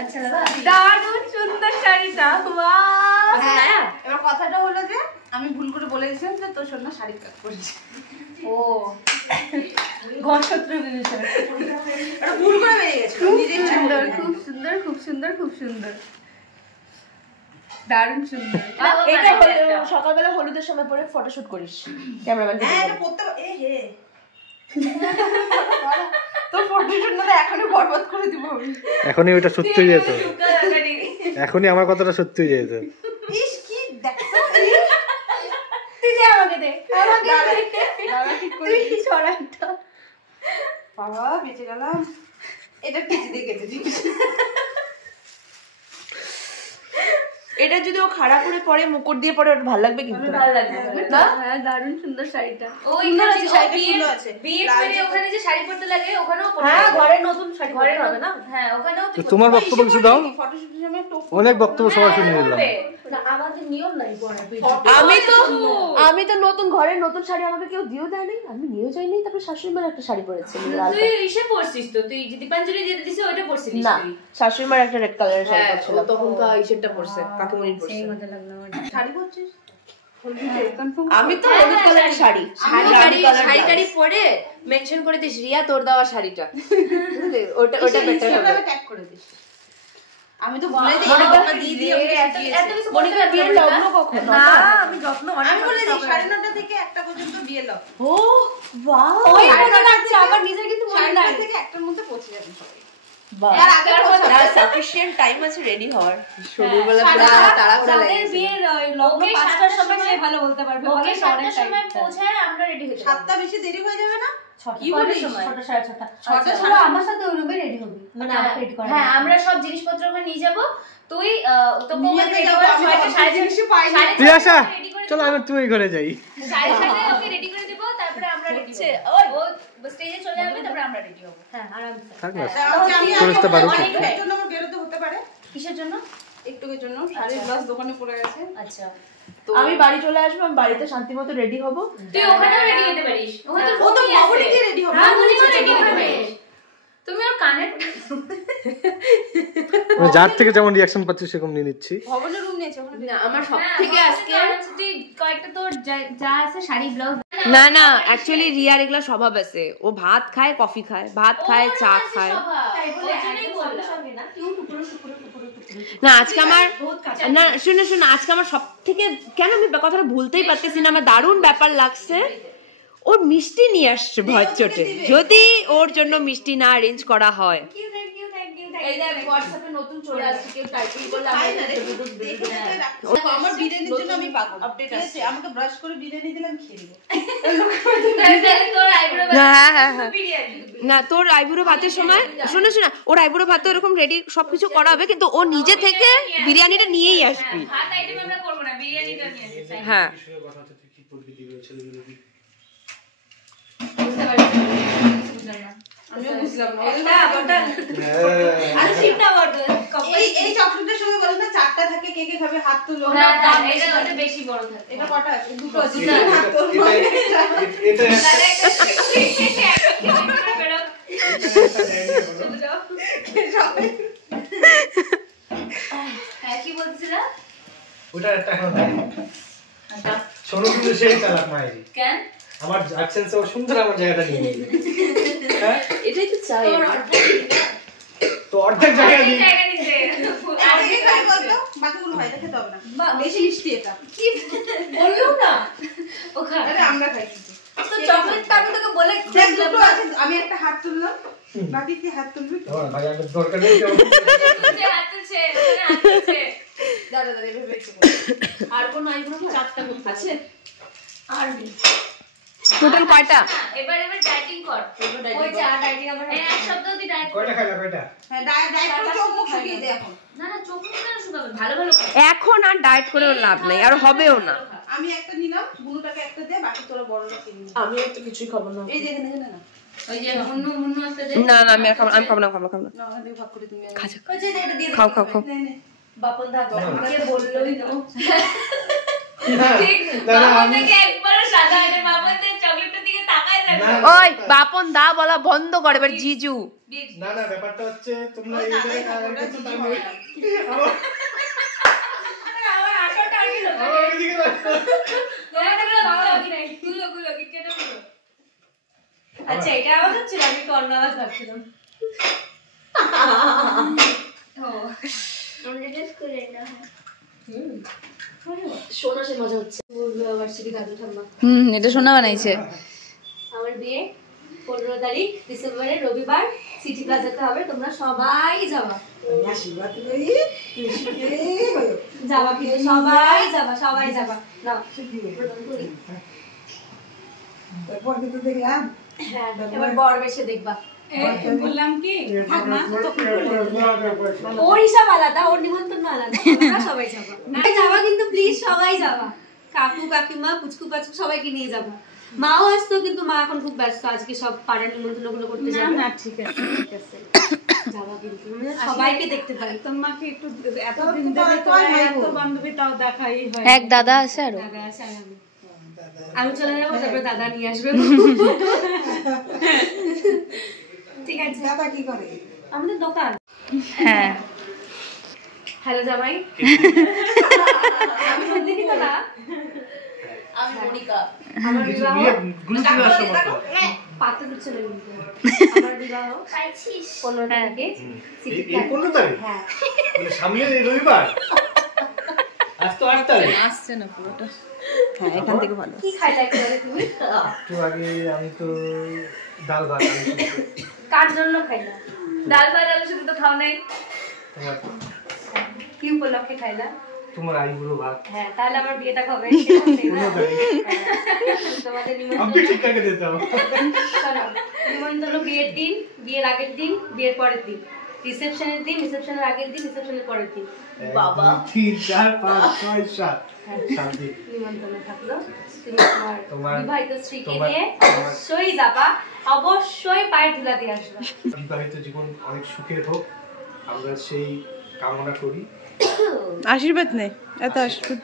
আচ্ছা দারুণ সুন্দর শাড়িটা। এবার কথাটা হলো যে আমি ভুল করে বলে দিয়েছিলাম যে তোর সন্ধ্যা শাড়ি পরেছি। ও ঘর শত্রু বিভীষণ ভুল করে বেরিয়ে গেছে। খুব সুন্দর খুব সুন্দর খুব সুন্দর খুব সুন্দর দারুণ সুন্দর। এটা সকালবেলা হলুদের সময় পরে ফটোশুট করিস ক্যামেরাম্যান। হ্যাঁ এটা পড়তে এ হে তোর ফটোশুট না এখনো বরবাদ করে দিব আমি। এখনই ওটা সত্যি হয়ে যেত, এখনই আমার কথাটা সত্যি হয়ে যেত। ইস কি দেখো তুই দে আমাকে দে দাদা ঠিক করে তুই ছড়াটা বাবা বেঁচে গেলাম। এটা কেটে দিয়ে কেটে দিই। এটা যদি ও খাড়া করে পরে মুকুট দিয়ে পরে ওর ভালো লাগবে কিন্তু ভালো লাগবে না? হ্যাঁ দারুণ সুন্দর শাড়িটা। সুন্দর আছে শাড়িটা, সুন্দর আছে। বিয়ে করে ওখানে যে শাড়ি পরতে লাগে ওখানেও পরতে হ্যাঁ লাগে। ঘরে নতুন শাড়ি ঘরে পরতে হবে না? হ্যাঁ ওখানেও তো তোমার বক্তব্য কিছু দাও। ফটোশুটের সময় টোপ অনেক বক্তব্য সবাই শুনে নিলাম। না আমাদের নিয়ম নাই পরে। আমি তো নতুন ঘরের নতুন শাড়ি আমাকে কেউ দিও দেয় নাই, আমি নিয়েও যাইনি। তারপর শাশুড়ি মার একটা শাড়ি পরেছে তুই ইসে পরছিস তো, তুই যদি পাঞ্জাবি দিয়ে দিছিস ওইটা পরছিস না, তুই? শাশুড়ি মার একটা রেড কালারের শাড়ি পরছিল। তখন তো আইশেরটা পরছে, কাকিমণি পরছে। সেই মজা লাগলো আমার। শাড়ি পরছিস? আমি তো হলুদ কালারের শাড়ি শাড়ি পরে মেনশন করে দিস রিয়া তোর দেওয়া শাড়িটা। ওটা বেটার হবে। ট্যাগ করে দিস। আমি তো বলে দিই বাবা দিদি আমাকে শিখিয়েছে। মনিকা বিয়ের লগ্ন কখন? না আমি যত্ন আমি বলে দিই 9:30 থেকে 1টা পর্যন্ত বিয়ে লগ। ও ওয়াও, ওই মনে লাগছে আমার নিজের কিন্তু মনে নাই। 9:30 থেকে 1টার মধ্যে পৌঁছে যাবেন সবাই। বাহ, আর আগে না সাফিশিয়েন্ট টাইম আছে রেডি হওয়ার। শুরুবেলা তাড়াহুড়া যাদের লেগেছে। বিয়ের লগ্ন 5টার সময় সে ভালো বলতে পারবে। ওকে 7টার সময় পৌঁছায় আমরা রেডি হতে পারবো। 7টা বেশি দেরি হয়ে যাবে না? কি বলিস? 6টা 6:30 আমার সাথে ওরবে রেডি হবি। মানে আমাকে রেডি করা। হ্যাঁ আমরা সব জিনিসপত্র ওখানে নিয়ে যাব। তুই তো কোমল রেডি করে 6টা 6:30 প্রিয়াশা চলো আমি তুই ঘরে যাই। 6:30 ওকে রেডি করে দিব, তারপরে আমরা রেডি হব। ও স্টেজে চলে আসবে, তারপরে আমরা রেডি হব। হ্যাঁ আরামসে থাক না আমি বুঝতে পারো কি অনেকের জন্য আমার বেরোতে হতে পারে। কিসের জন্য? একটুকের জন্য শাড়ির ব্লাউজ দোকানে পড়ে গেছে। আচ্ছা আমি বাড়ি চলে আসবো, আমি বাড়িতে শান্তিমতো রেডি হব। তুই ওখানেও রেডি হতে পারিস। ওখানে ও তো বাবুলি দিয়ে রেডি হবে। হ্যাঁ তুমি রেডি হতে পারিস। তুমি ওর কানে মানে যার থেকে যেমন রিঅ্যাকশন পাচ্ছি সেরকম নিয়ে নিচ্ছি। ভবনের রুম নিয়েছে ওখানে। না আমার সব থেকে আজকে তুই কয়েকটা তোর যা আছে শাড়ি ব্লাউজ। না না, অ্যাকচুয়ালি রিয়ার এগুলা স্বভাব আছে। ও ভাত খায়, কফি খায়, ভাত খায়, চা খায়। না আজকে আমার না শুনে আজকে আমার সব থেকে কেন আমি কথাটা ভুলতেই পারতেছি না, আমার দারুণ ব্যাপার লাগছে। ওর মিষ্টি নিয়ে আসছে ভয় চোটে, যদি ওর জন্য মিষ্টি না অ্যারেঞ্জ করা হয়। এই দেখ WhatsApp-এ নতুন চলে আসছে, কেউ টাইপিং করলে আমি আমার বিরিয়ানির জন্য আমি পাগল। আপডেট আছে, আমাকে ব্রাশ করে বিরিয়ানি দিলাম খেয়ে নিব। তোর আইব্রো না তোর আইবুড়ো ভাতের সময় শুনে ওর আইবুড়ো ভাত এরকম রেডি সবকিছু করা হবে, কিন্তু ও নিজে থেকে বিরিয়ানিটা নিয়েই আসবি। ভাত আইটেম আমরা করব না, বিরিয়ানিটা নিয়ে আসবি। হ্যাঁ আমিও বুঝলাম না। আর সিটটা বড় এই চকলেটের সঙ্গে বলেন না 4টা থাকে, কে কে খাবে হাত তুলো। না এটা ওটা বেশি বড় থাকে। এটা কটা আছে? দুটো আছে। এটা হ্যাঁ কি বলছিলা? ওটা একটা এখন সোনু কিন্তু সেই চালাক মাইরি। কেন? আমার অ্যাকসেন্সে ও সুন্দর আমার জায়গাটা নিয়ে নিল। হ্যাঁ এটাই তো চাই। তো অর্ধেক জায়গা নিয়ে জায়গা নিতে আর এই খালি বলতো বাকিগুলো হয় দেখে তো হবে না। বেশি মিষ্টি এটা। কি বললো না ও খা। আরে আমরা খাই কিন্তু। তো চকলেটটা আমি তোকে বলে দেখ দুটো আছে, আমি একটা হাত তুললাম, বাকি কি হাত তুলবি? ওর ভাই একটা দরকার নেই কেউ। তুই হাত তুলছে হাত তুলছে। দাঁড়া এভাবে একটু আর কোন আইব্রো 4টা আছে? আর টোটাল কয়টা? এবার ডায়েটিং কর। ওই চা ডায়েটিং আমরা এক সপ্তাহ দি ডায়েট কয়টা খাইলা কয়টা? হ্যাঁ ডায়েট করে চোখ মুখ শুকিয়ে দে এখন। না না চোখ মুখ কেন শুকাবে? ভালো ভালো খা। এখন আর ডায়েট করেও লাভ নাই, আর হবেও না। আমি একটা নিলাম, বুনুটাকে একটা দে, বাকি তোরা বড়রা কিনে নে। আমি একটু কিছুই খাবো না। এই দেখে দেখে না। ওই যে মুন্নু একটা দে। না না আমি খাবো না, খাবো না। না ওখানে ভাগ করে তুমি খাজা ওই যে এটা দিয়ে খাও খাও খাও। নে নে। বাপন দা কে বললোই না। না ঠিক না বাপন আমি থেকে একবার সাদা আগে বাপন দা চকলেটের দিকে তাকায় না ওই বাপন দা বলা বন্ধ করে এবার জিজু। না না ব্যাপারটা হচ্ছে তোমরা এই জায়গায় কাজ করছো তাই আমি আমার আশাটা আর কি লোক ওইদিকে না আচ্ছা এটা আওয়াজ হচ্ছিল, আমি একটু অন্য আওয়াজ ভাবছিলাম। এটা শোনা বানাইছে। আমার বিয়ে 15 তারিখ ডিসেম্বরের রবিবার সিটি প্লাজাতে হবে, তোমরা সবাই যাবা। যাবা কিন্তু সবাই যাবা, সবাই যাবা। নাও হ্যাঁ, এবার বর বেশে দেখবা। বললাম কি ওর হিসাব আলাদা, ওর নিমন্ত্রণ আলাদা, তোমরা সবাই যাবা। যাবা কিন্তু প্লিজ সবাই যাবা, কাকু কাকিমা পুচকু পাচকু সবাইকে নিয়ে যাবা। মাও আসতো কিন্তু মা এখন খুব ব্যস্ত, আজকে সব পাড়ার নিমন্ত্রণ গুলো করতে যাবে। না ঠিক আছে ঠিক আছে, যাবা কিন্তু সবাইকে দেখতে পারি। তোমাকে একটু এতদিন ধরে তো এত বান্ধবী তাও দেখাই হয়। এক দাদা আছে আরো। দাদা আছে আর আমি চলে যাবো, তারপরে দাদা নিয়ে আসবে। ঠিক আছে। দাদা কি করে? আমাদের দোকান। হ্যাঁ হ্যালো জামাই। আমি নন্দিনী তো না, আমি মনিকা। আমার বিবাহ গ্লুকোজ আসো মত পাতে দিচ্ছে না কিন্তু। আমার বিবাহ 15 তারিখে সিটি এই 15 তারিখ? হ্যাঁ মানে সামনের এই রবিবার। আজ তো 8 তারিখ। আসছে না পুরোটা। হ্যাঁ এখান থেকে ভালো। কি খাইলা একেবারে তুমি? একটু আগে আমি তো ডাল ভাত কার জন্য খাইলা? ডাল ভাত আলু শুধু তো খাও নাই। তোমার কি উপলক্ষে খাইলা? তোমার আইবুড়ো ভাত। হ্যাঁ তাহলে আমার বিয়েটা কবে? তোমাদের আমি নিমন্ত্রণ ঠিক কাকে দিতাম। শোনো, নিমন্ত্রণ বিয়ের দিন, বিয়ের আগের দিন, বিয়ের পরের দিন, রিসেপশনের দিন, রিসেপশনের আগের দিন, রিসেপশনের পরের দিন। বাবা 3 4 5 6 7 7 দিন নিমন্ত্রণ থাকলো। তুমি তোমার বিবাহিত স্ত্রীকে তোমার- নিয়ে অবশ্যই যাবা, অবশ্যই পায়ের ধুলা দিয়ে আসবা। বিবাহিত জীবন অনেক সুখের হোক, আমরা সেই কামনা করি। আশীর্বাদ নেই, এত আশীর্বাদ।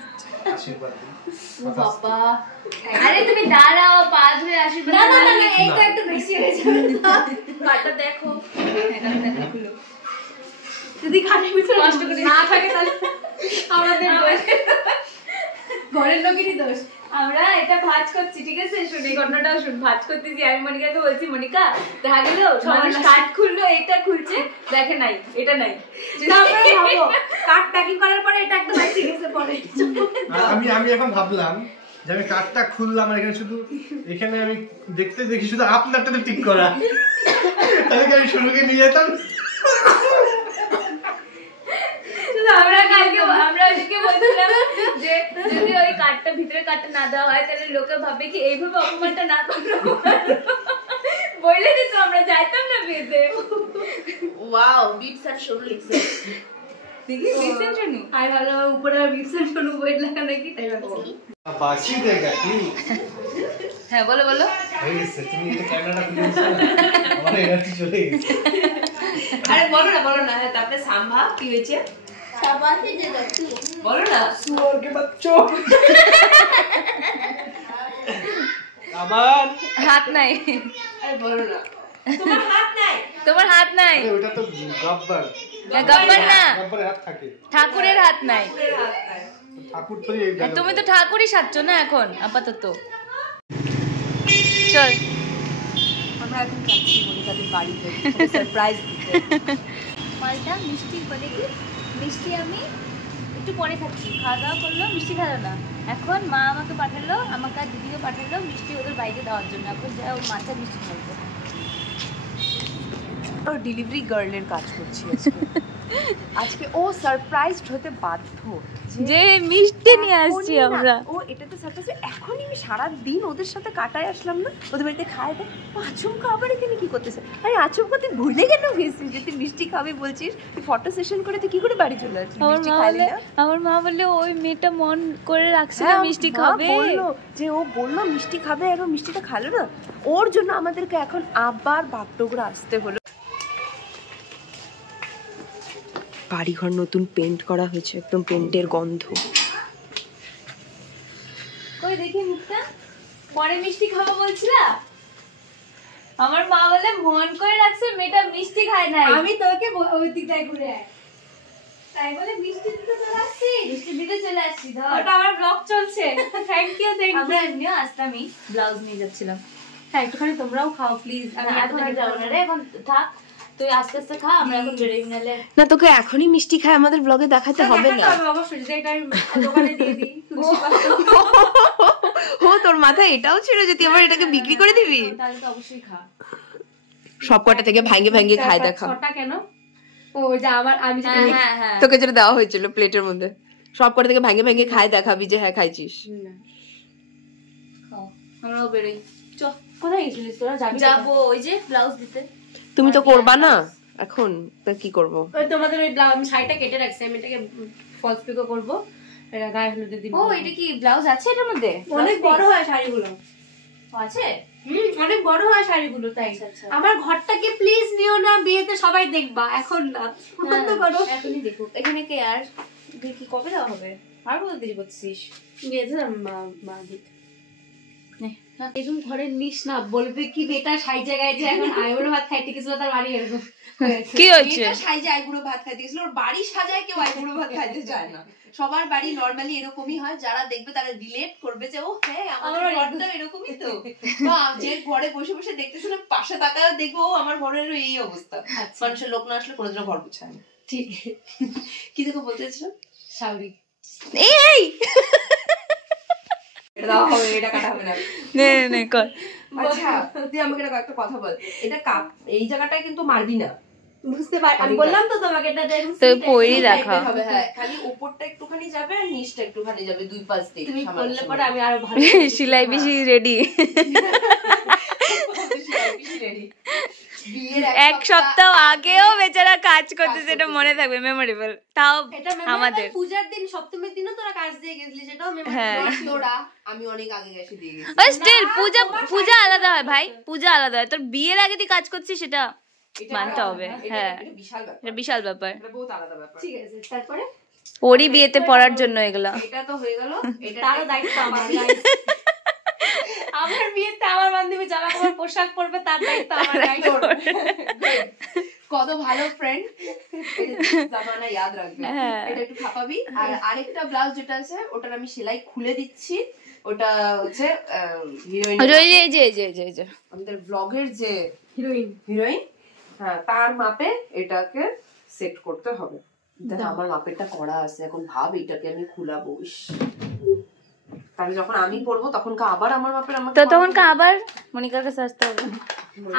আশীর্বাদ দিই। বাবা আরে তুমি দাঁড়াও, পা ধুয়ে আশীর্বাদ। না না না না, এইটা একটু বেশি হয়ে যাবে। কাটা দেখো। যদি খাটের ভিতরে কষ্ট করে না থাকে তাহলে আমাদের দোষ, ঘরের লোকেরই দোষ। আমরা এটা ভাঁজ করছি, ঠিক আছে? শুনি ঘটনাটাও শুন। ভাঁজ করতেছি, আমি মনিকাকে বলছি, মনিকা দেখা গেল মানুষ কাঠ খুললো, এটা খুলছে, দেখে নাই, এটা নাই। তারপরে ভাবো কার্ড প্যাকিং করার পরে এটা একদম বাইরে গেছে পরে। আমি এখন ভাবলাম যে আমি কার্ডটা খুললাম আর এখানে শুধু এখানে আমি দেখতে দেখি শুধু আপনারটা তো ঠিক করা, তাহলে কি আমি শুরুকে নিয়ে যেতাম। আমরা আজকে বলছিলাম যে যদি ওই কাঠটা ভিতরে কাঠটা না দেওয়া হয় তাহলে লোকে ভাবে কি এইভাবে অপমানটা না করলো, বললে দিত আমরা যাইতাম না বিয়েতে। ওয়াও, বিটস আর শোরু লিখছে। দেখি বিপসেন শুনু, আর ভালো উপরে বিপসেন শুনু বইট লেখা নাকি, তাই ভাবছি। বাসি দেখা কি হ্যাঁ বলো বলো। হয়ে গেছে, তুমি এটা ক্যামেরাটা খুলে দিছো না, আমার এনার্জি চলে গেছে। আরে বলো না, হ্যাঁ তারপরে সাম্ভা কি হয়েছে বলো না। সুয়ার কে বাচ্চো আবার হাত নাই। আরে বলো না, তোমার হাত নাই। আরে ওটা তো গব্বর, গব্বর না, গব্বরের হাত থাকে, ঠাকুরের হাত নাই। ঠাকুর তো এই তুমি তো ঠাকুরই সাজছো না এখন আপাতত। চল আমরা এখন যাচ্ছি মনিকাদের বাড়িতে সারপ্রাইজ দিতে। মালটা মিষ্টি বলে কি মিষ্টি আমি একটু পরে খাচ্ছি, খাওয়া দাওয়া করলো, মিষ্টি খেলো না। এখন মা আমাকে পাঠালো, আমাকে আর দিদিকে পাঠালো মিষ্টি ওদের বাড়িতে দেওয়ার জন্য। এখন যা ওর মাথায় মিষ্টি খাবো। ও ডেলিভারি গার্লের কাজ করছি আজকে ও সারপ্রাইজড হতে বাধ্য যে মিষ্টি নিয়ে আসছি আমরা। ও এটাতে সারপ্রাইজ। এখনই আমি সারা দিন ওদের সাথে কাটায় আসলাম না, ওদের বাড়িতে খায় দেয়। আচমকা আবার এখানে কি করতেছে? আরে আচমকা তুই ভুলে কেন গেছিস যে তুই মিষ্টি খাবি বলছিস? তুই ফটো সেশন করে তুই কি করে বাড়ি চলে আসছিস? মিষ্টি খাইলি না? আমার মা বললে ওই মেয়েটা মন করে রাখছে না মিষ্টি খাবে, বললো যে ও বললো মিষ্টি খাবে আর ও মিষ্টিটা খালো না। ওর জন্য আমাদেরকে এখন আবার বাগডোগরা আসতে হলো। বাড়িঘর নতুন পেন্ট করা হয়েছে, একদম পেন্টের গন্ধ। কই দেখি মুখটা, পরে মিষ্টি খাবো বলছিলা? আমার মা বলে মন করে রাখছে মেয়েটা মিষ্টি খায় নাই। আমি তোকে ওই দিকটায় ঘুরে আয়, তাই বলে মিষ্টি দিতে চলে আসছি। মিষ্টি দিতে চলে আসছি ধর। ওটা আমার ব্লগ চলছে। থ্যাংক ইউ আমরা এমনিও আসতামই, ব্লাউজ নিয়ে যাচ্ছিলাম। হ্যাঁ একটুখানি তোমরাও খাও প্লিজ। আমি এখন আর যাবো না রে, এখন থাক তুই আস্তে আস্তে খা, আমরা এখন বেরোই নালে। না তোকে এখনই মিষ্টি খাই আমাদের ব্লগে দেখাতে হবে না। অবশ্যই যদি এটা আমি দোকানে দিয়ে দিই তুলসী পাতা। ও তোর মাথায় এটাও ছিল যে তুই আবার এটাকে বিক্রি করে দিবি? তাহলে তো অবশ্যই খা। সব কটা থেকে ভাঙ্গে ভাঙ্গে খাই দেখা। ছটা কেন? ও যে আমার আমি যে হ্যাঁ হ্যাঁ তোকে যেটা দেওয়া হয়েছিল প্লেটের মধ্যে, সব কটা থেকে ভাঙ্গে ভাঙ্গে খাই দেখাবি যে হ্যাঁ খাইছিস। খাও, আমরাও বেরোই। চ কোথায় গেছিলিস তোরা? যাবি? যাবো ওই যে ব্লাউজ দিতে। তুমি তো করবা না এখন, তা কি করব? ওই তোমাদের ওই শাড়িটা কেটে রাখছি, আমি এটাকে ফলস পিকো করবো, এটা গায়ে হলুদের দিন। ও এটা কি ব্লাউজ আছে এটার মধ্যে? অনেক বড় হয় শাড়িগুলো। আছে? অনেক বড় হয় শাড়িগুলো, তাই। আচ্ছা। আমার ঘরটাকে প্লিজ নিও না, বিয়েতে সবাই দেখবা, এখন না, বন্ধ করো। এখনই দেখো এখানে কে আর দেখি কবে দেওয়া হবে, আর কত দেরি করছিস? বিয়েতে মা দিক এরকম ঘরে নিস না, বলবে কি বেটা সাই জায়গায় যে এখন আইবুড়ো ভাত খাইতে গেছিল, তার বাড়ি এরকম কি হচ্ছে? সাইজে আইবুড়ো ভাত খাইতে গেছিল, ওর বাড়ি সাজায় কেউ আইবুড়ো ভাত খাইতে যায় না। সবার বাড়ি নরমালি এরকমই হয়, যারা দেখবে তারা রিলেট করবে যে ও হ্যাঁ আমার ঘরটা এরকমই তো। বা যে ঘরে বসে বসে দেখতেছিল পাশে তাকায় দেখবো ও আমার ঘরেরও এই অবস্থা। মানুষের লোক না আসলে কোনোদিনও ঘর গুছায় না। ঠিক। কি দেখো বলতে চাইছিলাম? শাউরি এই এটা দেওয়া হবে, এটা কাটা হবে না। নে নে কর। আচ্ছা তুই আমাকে একটা কথা বল, এটা কাপ এই জায়গাটায় কিন্তু মারবি না, বুঝতে পার, আমি বললাম তো তোমাকে এটা তো পরি দেখা হবে। হ্যাঁ খালি উপরটা একটুখানি যাবে আর নিচটা একটুখানি যাবে, দুই পাশ দিয়ে। তুমি বললে পরে আমি আরো ভালো সেলাই বেশি রেডি। এক সপ্তাহ আগেও বেচারা কাজ করতেছে, এটা মনে থাকবে, মেমোরেবল। তাও আমাদের পূজার দিন সপ্তমীর দিনও তোরা কাজ দিয়ে গেছিলি, সেটাও হ্যাঁ তোরা আমি অনেক আগে গেছি দিয়ে গেছি। স্টিল পূজা আলাদা হয় ভাই, পূজা আলাদা হয়। তোর বিয়ের আগে তুই কাজ করছিস সেটা মানতে হবে। হ্যাঁ বিশাল ব্যাপার, এটা বিশাল ব্যাপার, এটা বহুত আলাদা ব্যাপার। ঠিক আছে। তারপরে ওরই বিয়েতে পড়ার জন্য এগুলা। এটা তো হয়ে গেল, এটা তারও দায়িত্ব আমার। আমার বিয়েতে আমার বান্ধবী জামা কাপড় পোশাক পরবে, তার দায়িত্ব আমার। কত ভালো ফ্রেন্ড, জামানা ইয়াদ রাখবে। এটা একটু খাপাবি। আর আরেকটা ব্লাউজ যেটা আছে ওটার আমি সেলাই খুলে দিচ্ছি, ওটা হচ্ছে হিরোইন, আমাদের ব্লগের যে হিরোইন, হ্যাঁ তার মাপে এটাকে সেট করতে হবে। দেখো আমার মাপেরটা করা আছে, এখন ভাব এটাকে আমি খুলাবো, তাহলে যখন আমি পড়বো তখন আবার আমার মাপের আমাকে তো তখন আবার মনিকার কাছে আসতে হবে।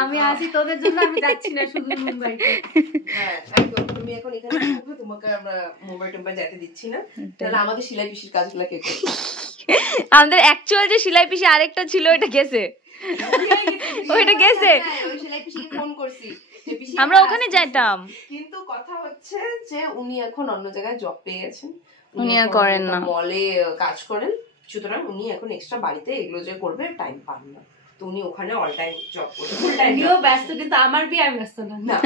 আমি আসি তোদের জন্য, আমি যাচ্ছি না শুধু মুম্বাই। হ্যাঁ একদম, তুমি এখন এখানে থাকো, তোমাকে আমরা মুম্বাই টুম্বাই যেতে দিচ্ছি না। তাহলে আমাদের সেলাই পিসির কাজগুলো কে করবে? আমাদের অ্যাকচুয়াল যে সেলাই পিসি আরেকটা ছিল, ওটা গেছে, ওইটা গেছে। ওই সেলাই পিসিকে ফোন করছি, আমরা ওখানে যাইতাম, কিন্তু কথা হচ্ছে যে উনি এখন অন্য জায়গায় জব পেয়ে গেছেন, উনি আর করেন না, মলে কাজ করেন, সুতরাং উনি এখন এক্সট্রা বাড়িতে এগুলো যে করবে টাইম পান না, তো উনি ওখানে অল টাইম জব করবেন, ফুল টাইম আমিও ব্যস্ত, কিন্তু আমার বিয়ে আমি ব্যস্ত না।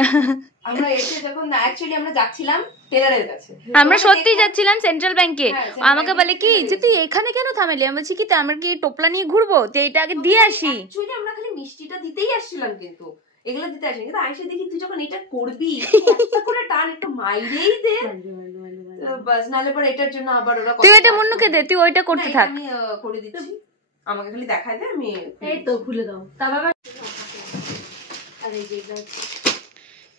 আমরা এসে যখন অ্যাকচুয়ালি আমরা যাচ্ছিলাম টেলারের কাছে, আমরা সত্যি যাচ্ছিলাম সেন্ট্রাল ব্যাংকে। আমাকে বলে কি যে তুই এখানে কেন থামলি? আমি বলছি কি আমরা কি টোপলা নিয়ে ঘুরবো, তো এটা আগে দিয়ে আসি। অ্যাকচুয়ালি আমরা খালি মিষ্টিটা দিতেই আসছিলাম, কিন্তু এগুলো দিতে আসিনি। কিন্তু আইসা দেখি তুই যখন এটা করবি একটা করে টান একটু মাইরেই দে, বাস নালে পরে এটার জন্য আবার ওরা তুই এটা মুন্নুকে দে, তুই ওইটা করতে থাক। আমি করে দিচ্ছি, আমাকে খালি দেখায় দে, আমি এই তো খুলে দাও। তারপর আরে যে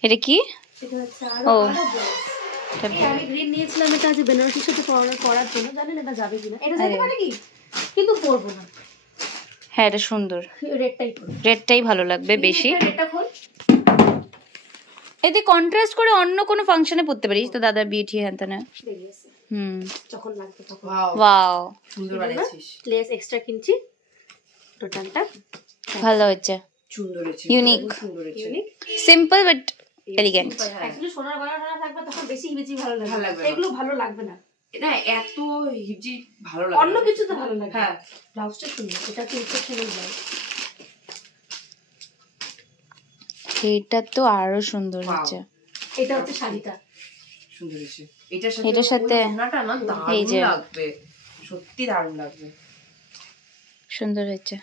এটা কি? এটা হচ্ছে ও আমি গ্রিন নিয়েছিলাম, এটা আছে বেনারসির সাথে পরার জন্য, জানেন এটা যাবে কিনা, এটা যেতে পারে কি, কিন্তু পরবো না। হ্যাঁ এটা সুন্দর, রেডটাই পরবো, রেডটাই ভালো লাগবে বেশি। রেডটা খোল, এতে কন্ট্রাস্ট করে অন্য কোনো ফাংশনে পড়তে পারিস, তো দাদার বিয়ে ঠিক হ্যাঁ না। যখন লাগবে তখন। ওয়াও সুন্দর বানিয়েছিস, লেস এক্সট্রা কিনছি, টোটালটা ভালো হচ্ছে, সুন্দর হয়েছে, ইউনিক, সুন্দর হয়েছে, সিম্পল বাট এলিগেন্ট। অ্যাকচুয়ালি সোনার গয়না থাকবে তখন বেশি বেশি ভালো লাগবে, এগুলো ভালো লাগবে না। না এত হিপজি ভালো লাগে, অন্য কিছু তো ভালো লাগে। হ্যাঁ ব্লাউজটা সুন্দর, এটা কি সুন্দর ব্লাউজ, এটা তো আরো সুন্দর হচ্ছে। এটা হচ্ছে শাড়িটা সুন্দর হয়েছে, এটার সাথে ওড়নাটা না দারুণ লাগবে, সত্যি দারুণ লাগবে, সুন্দর হচ্ছে।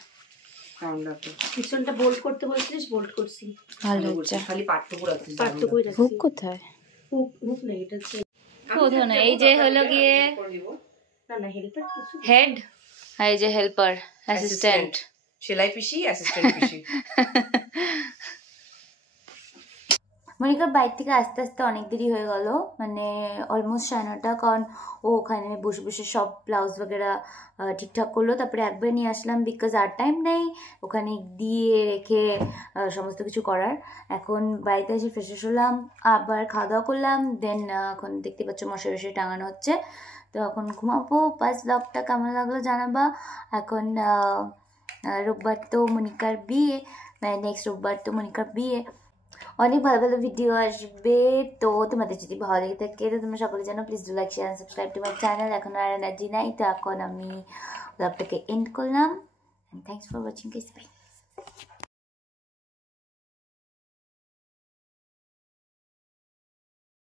সাউন্ড আপে পিছনটা বোল্ড করতে বলছিস, বোল্ড করছি। ভালো হচ্ছে। খালি পাটটুকু রাখছিস। পার্টটুকুই রাখছি। হুক কোথায়? হুক নেই, এটা হচ্ছে কোথাও না, এই যে হলো গিয়ে না হেল্পার কিছু। হেড আর এই যে হেল্পার, অ্যাসিস্ট্যান্ট। সেলাই পিসি, অ্যাসিস্ট্যান্ট পিসি। মনিকার বাইরে থেকে আস্তে আস্তে অনেক দেরি হয়ে গেল, মানে অলমোস্ট 9:30, কারণ ও ওখানে বসে বসে সব ব্লাউজ বগেরা ঠিকঠাক করলো। তারপরে একবার নিয়ে আসলাম, বিকজ আর টাইম নেই ওখানে দিয়ে রেখে সমস্ত কিছু করার। এখন বাড়িতে এসে ফ্রেশ হলাম, আবার খাওয়া দাওয়া করলাম, দেন এখন দেখতে পাচ্ছ মশারি টাঙানো হচ্ছে। তো এখন ঘুমাবো। ফার্স্ট ব্লগটা কেমন লাগলো জানাবা। এখন রোববার তো মনিকার বিয়ে, মানে নেক্সট রোববার তো মনিকার বিয়ে, অনেক ভালো ভালো ভিডিও আসবে। তো তোমাদের যদি ভালো লেগে থাকে তো তোমরা সকলে জানো, please do like share subscribe to my channel. এখন আর এনার্জি নাই, তো এখন আমি ব্লগটাকে এন্ড করলাম। Thanks for watching guys, by.